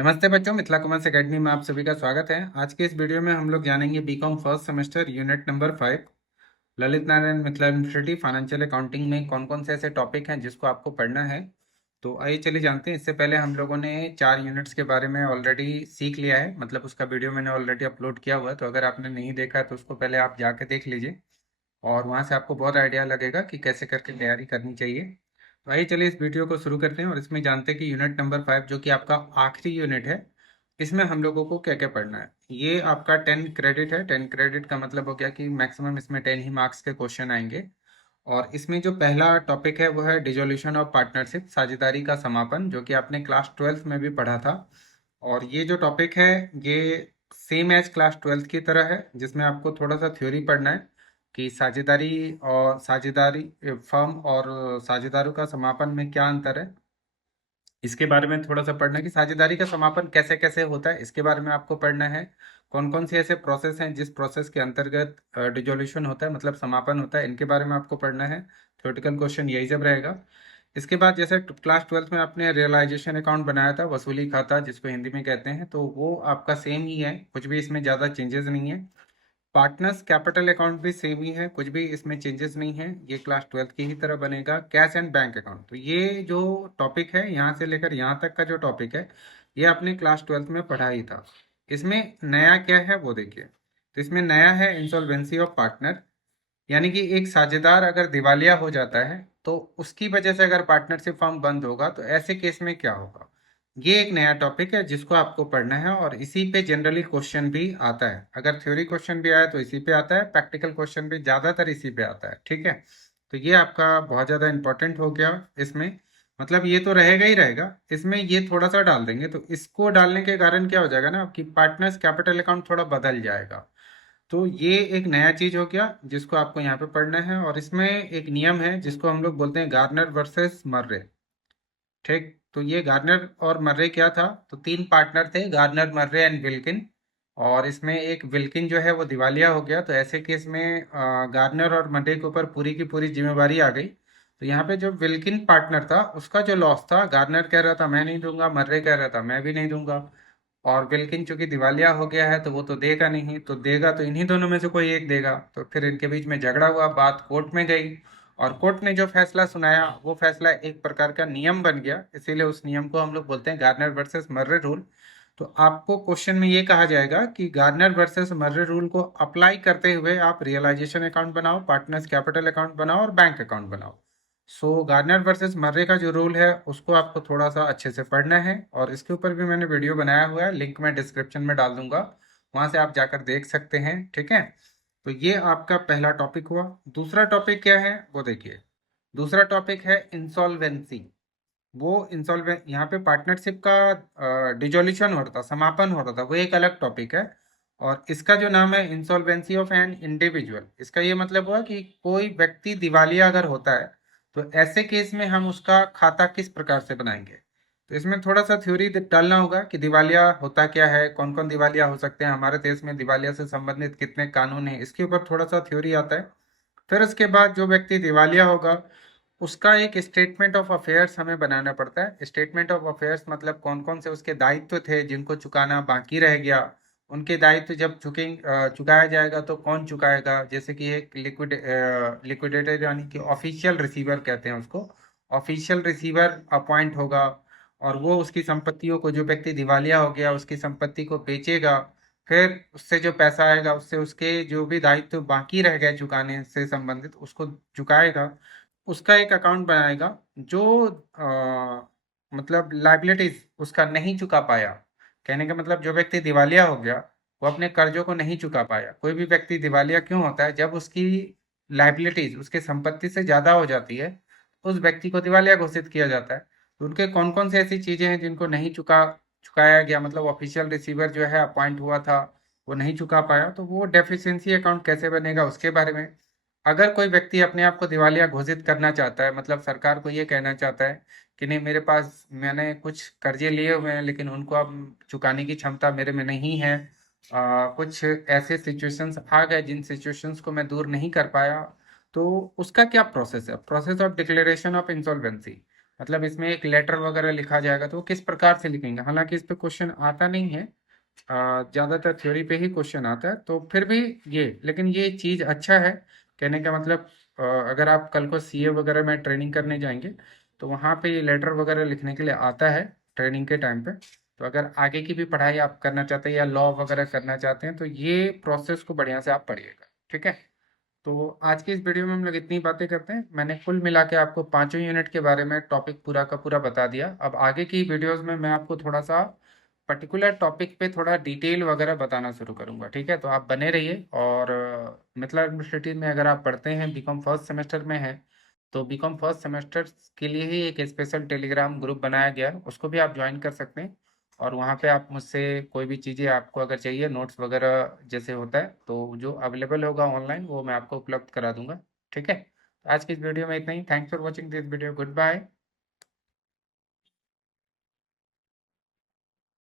नमस्ते बच्चों, Mithila commerce academy में आप सभी का स्वागत है। आज के इस वीडियो में हम लोग जानेंगे BCom first semester unit number 5 Lalit Narayan Mithila university financial accounting में कौन कौन से ऐसे टॉपिक हैं जिसको आपको पढ़ना है। तो आइए चलिए जानते हैं। इससे पहले हम लोगों ने 4 यूनिट्स के बारे में ऑलरेडी सीख लिया है, मतलब उसका वीडियो मैंने ऑलरेडी अपलोड किया हुआ है। तो अगर आपने नहीं देखा है तो उसको पहले आप जाके देख लीजिए और वहाँ से आपको बहुत आइडिया लगेगा कि कैसे करके तैयारी करनी चाहिए। तो आइए चलिए इस वीडियो को शुरू करते हैं और इसमें जानते हैं कि यूनिट नंबर 5 जो कि आपका आखिरी यूनिट है, इसमें हम लोगों को क्या क्या पढ़ना है। ये आपका 10 क्रेडिट है। 10 क्रेडिट का मतलब हो गया कि मैक्सिमम इसमें 10 ही मार्क्स के क्वेश्चन आएंगे। और इसमें जो पहला टॉपिक है वो है डिसोल्यूशन ऑफ पार्टनरशिप, साझेदारी का समापन, जो कि आपने क्लास 12th में भी पढ़ा था। और ये जो टॉपिक है ये सेम एज क्लास 12th की तरह है, जिसमें आपको थोड़ा सा थ्योरी पढ़ना है कि साझेदारी फर्म और साझेदारों का समापन में क्या अंतर है। इसके बारे में थोड़ा सा पढ़ना है कि साझेदारी का समापन कैसे कैसे होता है, इसके बारे में आपको पढ़ना है। कौन कौन से ऐसे प्रोसेस हैं जिस प्रोसेस के अंतर्गत डिसोल्यूशन होता है, मतलब समापन होता है, इनके बारे में आपको पढ़ना है। थ्योरेटिकल क्वेश्चन यही सब रहेगा। इसके बाद जैसे क्लास 12th में आपने रियलाइजेशन अकाउंट बनाया था, वसूली खाता जिसको हिंदी में कहते हैं, तो वो आपका सेम ही है, कुछ भी इसमें ज़्यादा चेंजेस नहीं है। पार्टनर्स कैपिटल अकाउंट भी सेम ही है, कुछ भी इसमें चेंजेस नहीं है, ये क्लास 12th की ही तरह बनेगा। कैश एंड बैंक अकाउंट, तो ये जो टॉपिक है यहाँ से लेकर यहाँ तक का जो टॉपिक है ये आपने क्लास 12th में पढ़ा ही था। इसमें नया क्या है वो देखिए। तो इसमें नया है इंसॉल्वेंसी ऑफ पार्टनर, यानी कि एक साझेदार अगर दिवालिया हो जाता है तो उसकी वजह से अगर पार्टनरशिप फर्म बंद होगा तो ऐसे केस में क्या होगा। ये एक नया टॉपिक है जिसको आपको पढ़ना है और इसी पे जनरली क्वेश्चन भी आता है। अगर थ्योरी क्वेश्चन भी आए तो इसी पे आता है, प्रैक्टिकल क्वेश्चन भी ज्यादातर इसी पे आता है। ठीक है, तो ये आपका बहुत ज्यादा इंपॉर्टेंट हो गया इसमें। मतलब ये तो रहेगा ही रहेगा, इसमें ये थोड़ा सा डाल देंगे तो इसको डालने के कारण क्या हो जाएगा ना कि पार्टनर्स कैपिटल अकाउंट थोड़ा बदल जाएगा। तो ये एक नया चीज हो गया जिसको आपको यहाँ पे पढ़ना है। और इसमें एक नियम है जिसको हम लोग बोलते हैं गार्नर वर्सेस मर्रे। ठीक, तो ये गार्नर और मर्रे क्या था, तो 3 पार्टनर थे, गार्नर मर्रे एंड विल्किन। और इसमें एक विल्किन जो है वो दिवालिया हो गया, तो ऐसे केस में गार्नर और मर्रे के ऊपर पूरी की पूरी जिम्मेवारी आ गई। तो यहाँ पे जो विल्किन पार्टनर था उसका जो लॉस था, गार्नर कह रहा था मैं नहीं दूंगा, मर्रे कह रहा था मैं भी नहीं दूंगा। और विल्किन चूंकि दिवालिया हो गया है तो वो तो देगा नहीं, तो देगा तो इन्हीं दोनों में से कोई एक देगा। तो फिर इनके बीच में झगड़ा हुआ, बात कोर्ट में गई और कोर्ट ने जो फैसला सुनाया वो फैसला एक प्रकार का नियम बन गया, इसीलिए उस नियम को हम लोग बोलते हैं गार्नर वर्सेस मर्रे रूल। तो आपको क्वेश्चन में ये कहा जाएगा कि गार्नर वर्सेस मर्रे रूल को अप्लाई करते हुए आप रियलाइजेशन अकाउंट बनाओ, पार्टनर्स कैपिटल अकाउंट बनाओ और बैंक अकाउंट बनाओ। सो गार्नर वर्सेस मर्रे का जो रूल है उसको आपको थोड़ा सा अच्छे से पढ़ना है और इसके ऊपर भी मैंने वीडियो बनाया हुआ है, लिंक मैं डिस्क्रिप्शन में डाल दूंगा, वहां से आप जाकर देख सकते हैं। ठीक है, तो ये आपका पहला टॉपिक हुआ। दूसरा टॉपिक क्या है वो देखिए। दूसरा टॉपिक है इंसॉल्वेंसी। वो इंसॉल्वेंट यहाँ पे पार्टनरशिप का डिजोल्यूशन हो रहा था, समापन हो रहा था, वो एक अलग टॉपिक है। और इसका जो नाम है इंसॉल्वेंसी ऑफ एन इंडिविजुअल, इसका ये मतलब हुआ कि कोई व्यक्ति दिवालिया अगर होता है तो ऐसे केस में हम उसका खाता किस प्रकार से बनाएंगे। तो इसमें थोड़ा सा थ्योरी डालना होगा कि दिवालिया होता क्या है, कौन कौन दिवालिया हो सकते हैं, हमारे देश में दिवालिया से संबंधित कितने कानून हैं, इसके ऊपर थोड़ा सा थ्योरी आता है। फिर उसके बाद जो व्यक्ति दिवालिया होगा उसका एक स्टेटमेंट ऑफ अफेयर्स हमें बनाना पड़ता है। स्टेटमेंट ऑफ अफेयर्स मतलब कौन कौन से उसके दायित्व थे जिनको चुकाना बाकी रह गया, उनके दायित्व जब चुकाया जाएगा तो कौन चुकाएगा। जैसे कि एक लिक्विडेटर यानी कि ऑफिशियल रिसीवर कहते हैं उसको, ऑफिशियल रिसीवर अपॉइंट होगा और वो उसकी संपत्तियों को, जो व्यक्ति दिवालिया हो गया उसकी संपत्ति को बेचेगा, फिर उससे जो पैसा आएगा उससे उसके जो भी दायित्व बाकी रह गए चुकाने से संबंधित उसको चुकाएगा। उसका एक अकाउंट बनाएगा जो मतलब लाइबिलिटीज उसका नहीं चुका पाया। कहने का मतलब जो व्यक्ति दिवालिया हो गया वो अपने कर्जों को नहीं चुका पाया। कोई भी व्यक्ति दिवालिया क्यों होता है, जब उसकी लाइबिलिटीज उसके संपत्ति से ज्यादा हो जाती है उस व्यक्ति को दिवालिया घोषित किया जाता है। तो उनके कौन कौन से ऐसी चीजें हैं जिनको नहीं चुकाया गया, मतलब ऑफिशियल रिसीवर जो है अपॉइंट हुआ था वो नहीं चुका पाया, तो वो डेफिशिएंसी अकाउंट कैसे बनेगा उसके बारे में। अगर कोई व्यक्ति अपने आप को दिवालिया घोषित करना चाहता है, मतलब सरकार को ये कहना चाहता है कि नहीं मेरे पास, मैंने कुछ कर्जे लिए हुए हैं लेकिन उनको अब चुकाने की क्षमता मेरे में नहीं है, कुछ ऐसे सिचुएशंस आ गए जिन सिचुएशंस को मैं दूर नहीं कर पाया, तो उसका क्या प्रोसेस है, process of declaration of insolvency. मतलब इसमें एक लेटर वगैरह लिखा जाएगा, तो वो किस प्रकार से लिखेंगे। हालांकि इस पे क्वेश्चन आता नहीं है, ज़्यादातर थ्योरी पे ही क्वेश्चन आता है, तो फिर भी ये, लेकिन ये चीज़ अच्छा है। कहने का मतलब अगर आप कल को सीए वगैरह में ट्रेनिंग करने जाएंगे तो वहाँ पे ये लेटर वगैरह लिखने के लिए आता है ट्रेनिंग के टाइम पे। तो अगर आगे की भी पढ़ाई आप करना चाहते हैं या लॉ वगैरह करना चाहते हैं तो ये प्रोसेस को बढ़िया से आप पढ़िएगा, ठीक है। तो आज की इस वीडियो में हम लोग इतनी बातें करते हैं। मैंने कुल मिला के आपको पांचों यूनिट के बारे में टॉपिक पूरा का पूरा बता दिया। अब आगे की वीडियोस में मैं आपको थोड़ा सा पर्टिकुलर टॉपिक पे थोड़ा डिटेल वगैरह बताना शुरू करूंगा, ठीक है। तो आप बने रहिए। और मिथिला यूनिवर्सिटी में अगर आप पढ़ते हैं, बीकॉम फर्स्ट सेमेस्टर में है, तो बीकॉम फर्स्ट सेमेस्टर के लिए ही एक स्पेशल टेलीग्राम ग्रुप बनाया गया है, उसको भी आप ज्वाइन कर सकते हैं। और वहाँ पे आप मुझसे कोई भी चीज़ें आपको अगर चाहिए, नोट्स वगैरह जैसे होता है, तो जो अवेलेबल होगा ऑनलाइन वो मैं आपको उपलब्ध करा दूंगा, ठीक है। आज की इस वीडियो में इतना ही। Thanks for watching this video. Good bye.